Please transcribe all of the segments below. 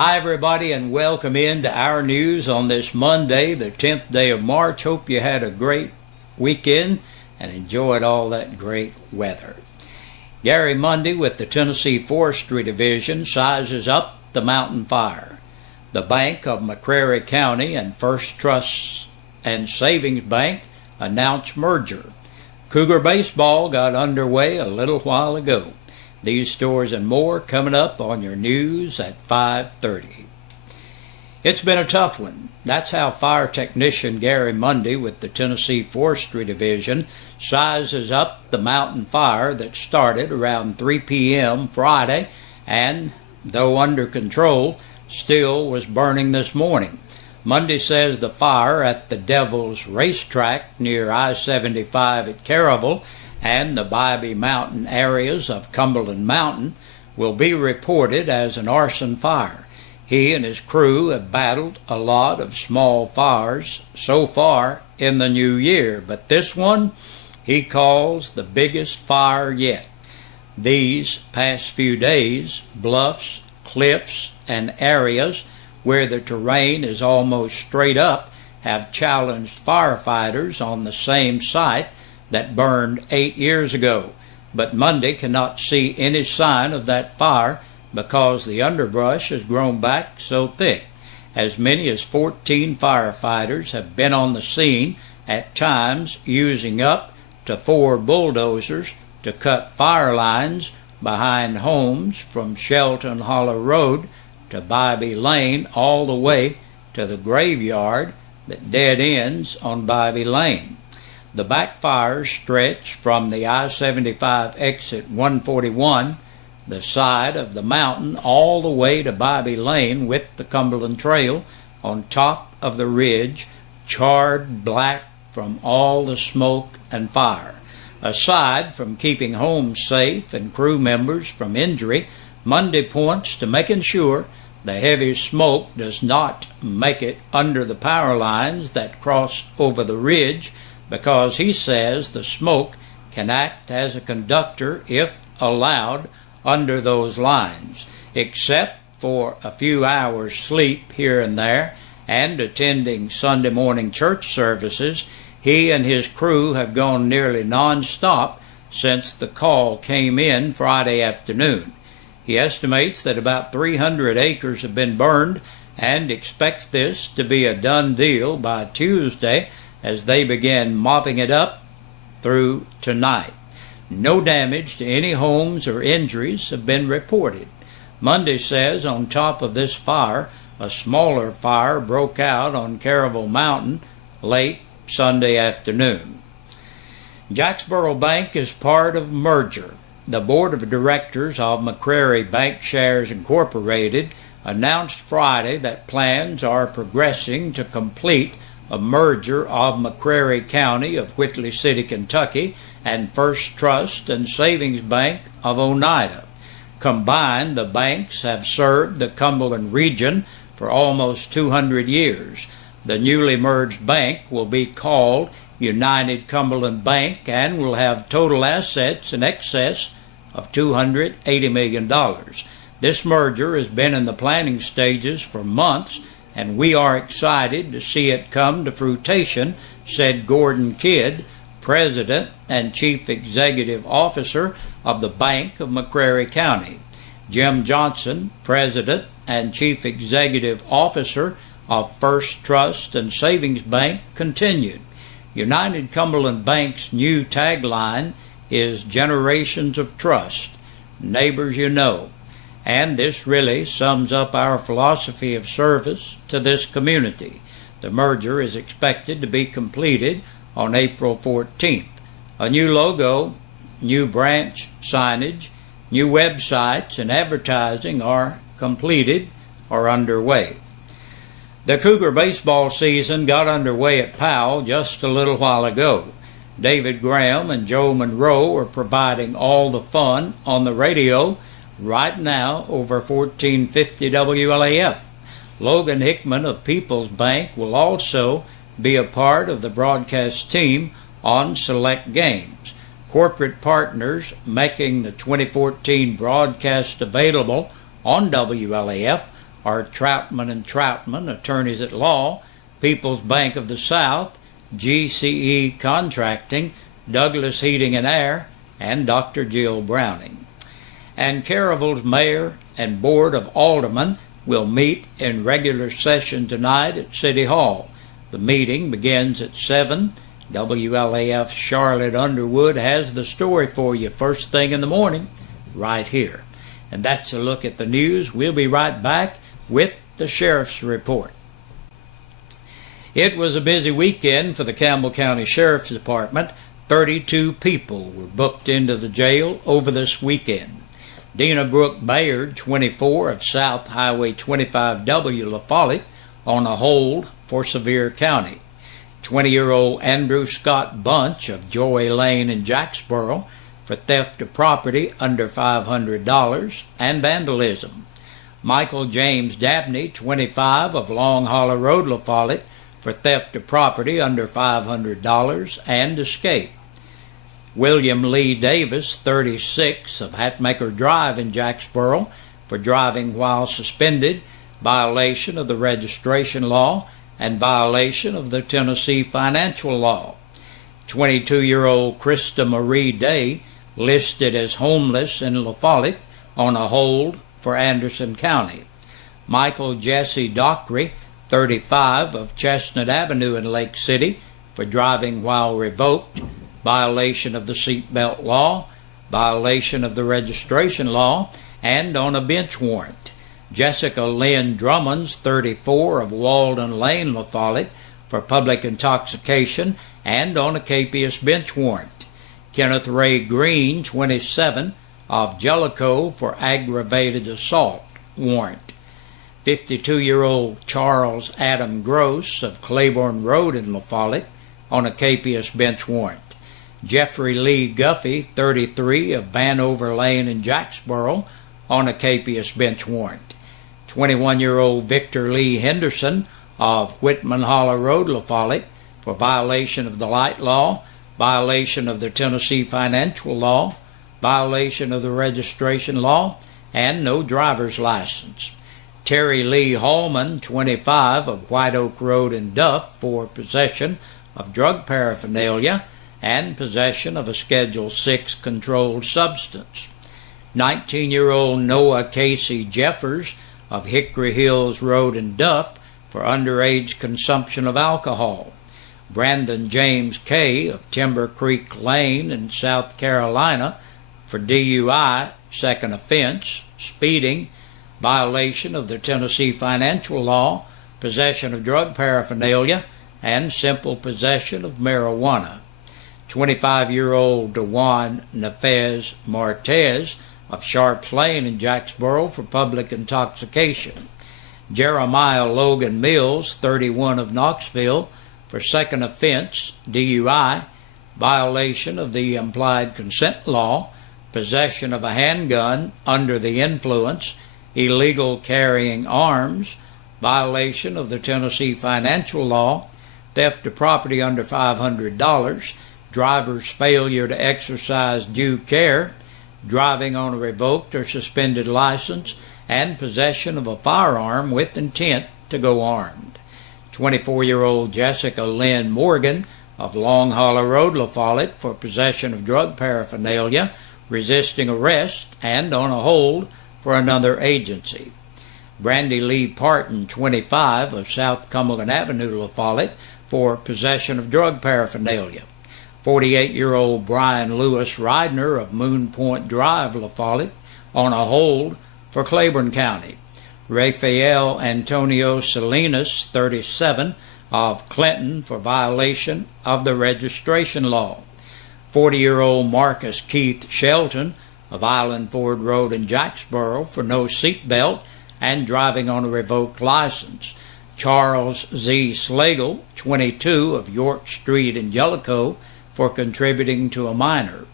Hi, everybody, and welcome into our news on this Monday, the 10th day of March. Hope you had a great weekend and enjoyed all that great weather. Gary Mundy with the Tennessee Forestry Division sizes up the mountain fire. The Bank of McCreary County and First Trust and Savings Bank announced merger. Cougar baseball got underway a little while ago. These stories and more coming up on your news at 5:30. It's been a tough one. That's how fire technician Gary Mundy with the Tennessee Forestry Division sizes up the mountain fire that started around 3 p.m. Friday and, though under control, still was burning this morning. Mundy says the fire at the Devil's Racetrack near I-75 at Caryville and the Bybee Mountain areas of Cumberland Mountain will be reported as an arson fire. He and his crew have battled a lot of small fires so far in the new year, but this one he calls the biggest fire yet. These past few days, bluffs, cliffs, and areas where the terrain is almost straight up have challenged firefighters on the same site that burned 8 years ago, but Mundy cannot see any sign of that fire because the underbrush has grown back so thick. As many as 14 firefighters have been on the scene, at times using up to 4 bulldozers to cut fire lines behind homes from Shelton Hollow Road to Bybee Lane all the way to the graveyard that dead ends on Bybee Lane. The backfires stretch from the I-75 exit 141, the side of the mountain, all the way to Bybee Lane with the Cumberland Trail on top of the ridge, charred black from all the smoke and fire. Aside from keeping homes safe and crew members from injury, Mundy points to making sure the heavy smoke does not make it under the power lines that cross over the ridge, because he says the smoke can act as a conductor if allowed under those lines. Except for a few hours sleep here and there and attending Sunday morning church services, he and his crew have gone nearly non-stop since the call came in Friday afternoon. He estimates that about 300 acres have been burned and expects this to be a done deal by Tuesday as they begin mopping it up through tonight. No damage to any homes or injuries have been reported. Mundy says on top of this fire, a smaller fire broke out on Caryville Mountain late Sunday afternoon. Jacksboro Bank is part of a merger. The Board of Directors of McCreary Bankshares Incorporated announced Friday that plans are progressing to complete a merger of McCreary County of Whitley City, Kentucky, and First Trust and Savings Bank of Oneida. Combined, the banks have served the Cumberland region for almost 200 years. The newly merged bank will be called United Cumberland Bank and will have total assets in excess of $280 million. This merger has been in the planning stages for months, and we are excited to see it come to fruition, said Gordon Kidd, President and Chief Executive Officer of the Bank of McCreary County. Jim Johnson, President and Chief Executive Officer of First Trust and Savings Bank, continued. United Cumberland Bank's new tagline is Generations of Trust, Neighbors You Know. And this really sums up our philosophy of service to this community. The merger is expected to be completed on April 14th. A new logo, new branch signage, new websites, and advertising are completed or underway. The Cougar baseball season got underway at Powell just a little while ago. David Graham and Joe Monroe are providing all the fun on the radio right now over 1450 WLAF. Logan Hickman of People's Bank will also be a part of the broadcast team on select games. Corporate partners making the 2014 broadcast available on WLAF are Troutman and Troutman, attorneys at law, People's Bank of the South, GCE Contracting, Douglas Heating and Air, and Dr. Jill Browning. And Caryville's mayor and board of aldermen will meet in regular session tonight at City Hall. The meeting begins at 7. WLAF Charlotte Underwood has the story for you first thing in the morning right here. And that's a look at the news. We'll be right back with the Sheriff's Report. It was a busy weekend for the Campbell County Sheriff's Department. 32 people were booked into the jail over this weekend. Dina Brooke Bayard, 24, of South Highway 25W, La Follette, on a hold for Sevier County. 20-year-old Andrew Scott Bunch of Joy Lane in Jacksboro for theft of property under $500 and vandalism. Michael James Dabney, 25, of Long Hollow Road, La Follette, for theft of property under $500 and escape. William Lee Davis, 36, of Hatmaker Drive in Jacksboro, for driving while suspended, violation of the registration law, and violation of the Tennessee financial law. 22-year-old Krista Marie Day, listed as homeless in La Follette, on a hold for Anderson County. Michael Jesse Dockery, 35, of Chestnut Avenue in Lake City, for driving while revoked, violation of the seatbelt law, violation of the registration law, and on a bench warrant. Jessica Lynn Drummonds, 34, of Walden Lane, La Follette, for public intoxication and on a capious bench warrant. Kenneth Ray Green, 27, of Jellicoe, for aggravated assault warrant. 52-year-old Charles Adam Gross of Claiborne Road in La Follette, on a capious bench warrant. Jeffrey Lee Guffey, 33, of Vanover Lane in Jacksboro, on a capious bench warrant. 21-year-old Victor Lee Henderson of Whitman Hollow Road, La Follette, for violation of the light law, violation of the Tennessee financial law, violation of the registration law, and no driver's license. Terry Lee Hallman, 25, of White Oak Road in Duff, for possession of drug paraphernalia and possession of a Schedule 6 controlled substance. 19-year-old Noah Casey Jeffers of Hickory Hills Road in Duff, for underage consumption of alcohol. Brandon James Kay of Timber Creek Lane in South Carolina, for DUI, second offense, speeding, violation of the Tennessee financial law, possession of drug paraphernalia, and simple possession of marijuana. 25-year-old Dewan Nefez Martez of Sharps Lane in Jacksboro, for public intoxication. Jeremiah Logan Mills, 31, of Knoxville, for second offense, DUI, violation of the implied consent law, possession of a handgun under the influence, illegal carrying arms, violation of the Tennessee financial law, theft of property under $500, driver's failure to exercise due care, driving on a revoked or suspended license, and possession of a firearm with intent to go armed. 24-year-old Jessica Lynn Morgan of Long Hollow Road, La Follette, for possession of drug paraphernalia, resisting arrest, and on a hold for another agency. Brandy Lee Parton, 25, of South Cumberland Avenue, La Follette, for possession of drug paraphernalia. 48-year-old Brian Lewis Ridner of Moon Point Drive, La Follette, on a hold for Claiborne County. Rafael Antonio Salinas, 37, of Clinton, for violation of the registration law. 40-year-old Marcus Keith Shelton of Island Ford Road in Jacksboro, for no seatbelt and driving on a revoked license. Charles Z. Slagle, 22, of York Street in Jellicoe, for contributing to a minor.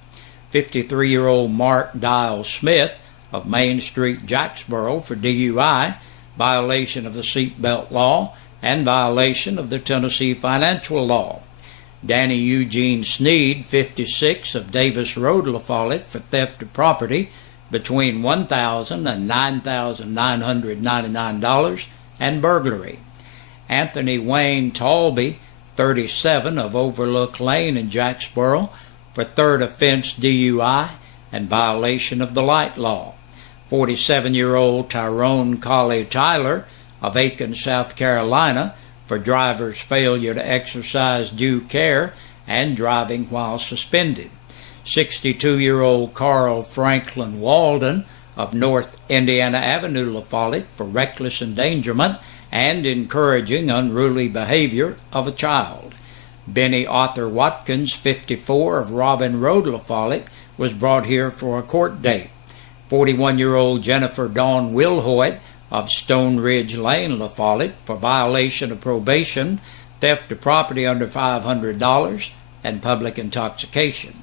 53-year-old Mark Dial Smith of Main Street, Jacksboro, for DUI, violation of the seatbelt law, and violation of the Tennessee financial law. Danny Eugene Sneed, 56, of Davis Road, La Follette, for theft of property, between $1,000 and $9,999, and burglary. Anthony Wayne Talby, 37, of Overlook Lane in Jacksboro, for third offense DUI and violation of the light law. 47-year-old Tyrone Colley Tyler of Aiken, South Carolina, for driver's failure to exercise due care and driving while suspended. 62-year-old Carl Franklin Walden of North Indiana Avenue, La Follette, for reckless endangerment and encouraging unruly behavior of a child. Benny Arthur Watkins, 54, of Robin Road, La Follette, was brought here for a court date. 41-year-old Jennifer Dawn Wilhoit of Stone Ridge Lane, La Follette, for violation of probation, theft of property under $500, and public intoxication.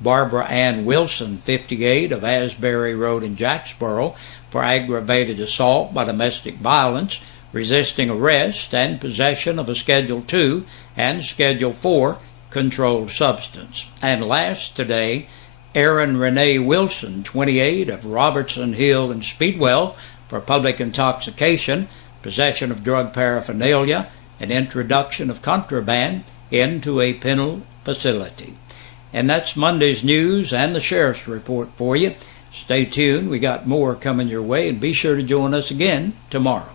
Barbara Ann Wilson, 58, of Asbury Road in Jacksboro, for aggravated assault by domestic violence, resisting arrest, and possession of a Schedule II and Schedule IV controlled substance. And last today, Aaron Renee Wilson, 28, of Robertson Hill and Speedwell, for public intoxication, possession of drug paraphernalia, and introduction of contraband into a penal facility. And that's Monday's news and the sheriff's report for you. Stay tuned. We got more coming your way, and be sure to join us again tomorrow.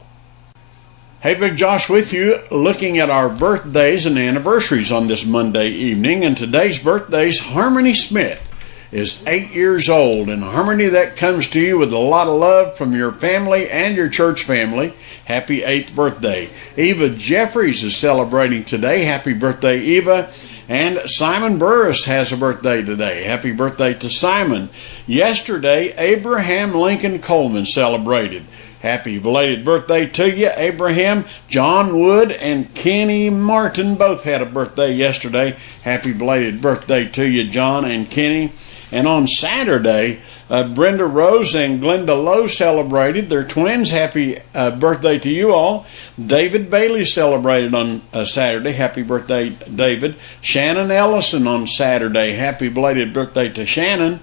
Hey, Big Josh with you, looking at our birthdays and anniversaries on this Monday evening. And today's birthday's Harmony Smith is 8 years old. And Harmony, that comes to you with a lot of love from your family and your church family. Happy 8th birthday. Eva Jeffries is celebrating today. Happy birthday, Eva. And Simon Burris has a birthday today. Happy birthday to Simon. Yesterday, Abraham Lincoln Coleman celebrated. Happy belated birthday to you, Abraham. John Wood and Kenny Martin both had a birthday yesterday. Happy belated birthday to you, John and Kenny. And on Saturday, Brenda Rose and Glenda Lowe celebrated. They're twins. Happy birthday to you all. David Bailey celebrated on Saturday. Happy birthday, David. Shannon Ellison on Saturday. Happy belated birthday to Shannon.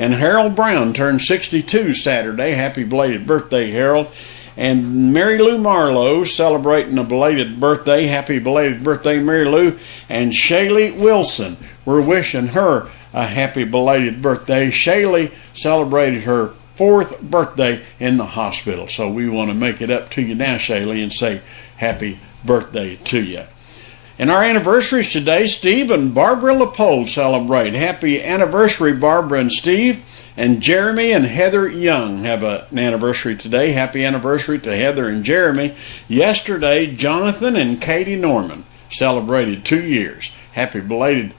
And Harold Brown turned 62 Saturday. Happy belated birthday, Harold. And Mary Lou Marlowe celebrating a belated birthday. Happy belated birthday, Mary Lou. And Shaylee Wilson, we're wishing her a happy belated birthday. Shaylee celebrated her 4th birthday in the hospital. So we want to make it up to you now, Shaylee, and say happy birthday to you. And our anniversaries today, Steve and Barbara LaPole celebrate. Happy anniversary, Barbara and Steve. And Jeremy and Heather Young have an anniversary today. Happy anniversary to Heather and Jeremy. Yesterday, Jonathan and Katie Norman celebrated 2 years. Happy belated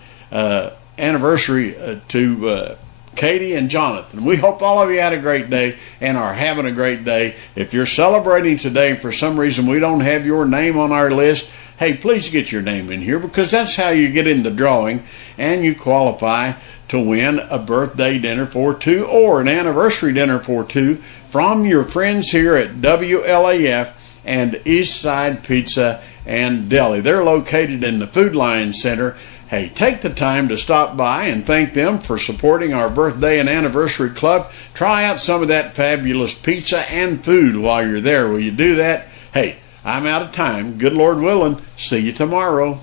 anniversary to Katie and Jonathan. We hope all of you had a great day and are having a great day. If you're celebrating today and for some reason we don't have your name on our list, hey, please get your name in here, because that's how you get in the drawing and you qualify to win a birthday dinner for two or an anniversary dinner for two from your friends here at WLAF and Eastside Pizza and Deli. They're located in the Food Lion Center. Hey, take the time to stop by and thank them for supporting our birthday and anniversary club. Try out some of that fabulous pizza and food while you're there. Will you do that? Hey, I'm out of time. Good Lord willing. See you tomorrow.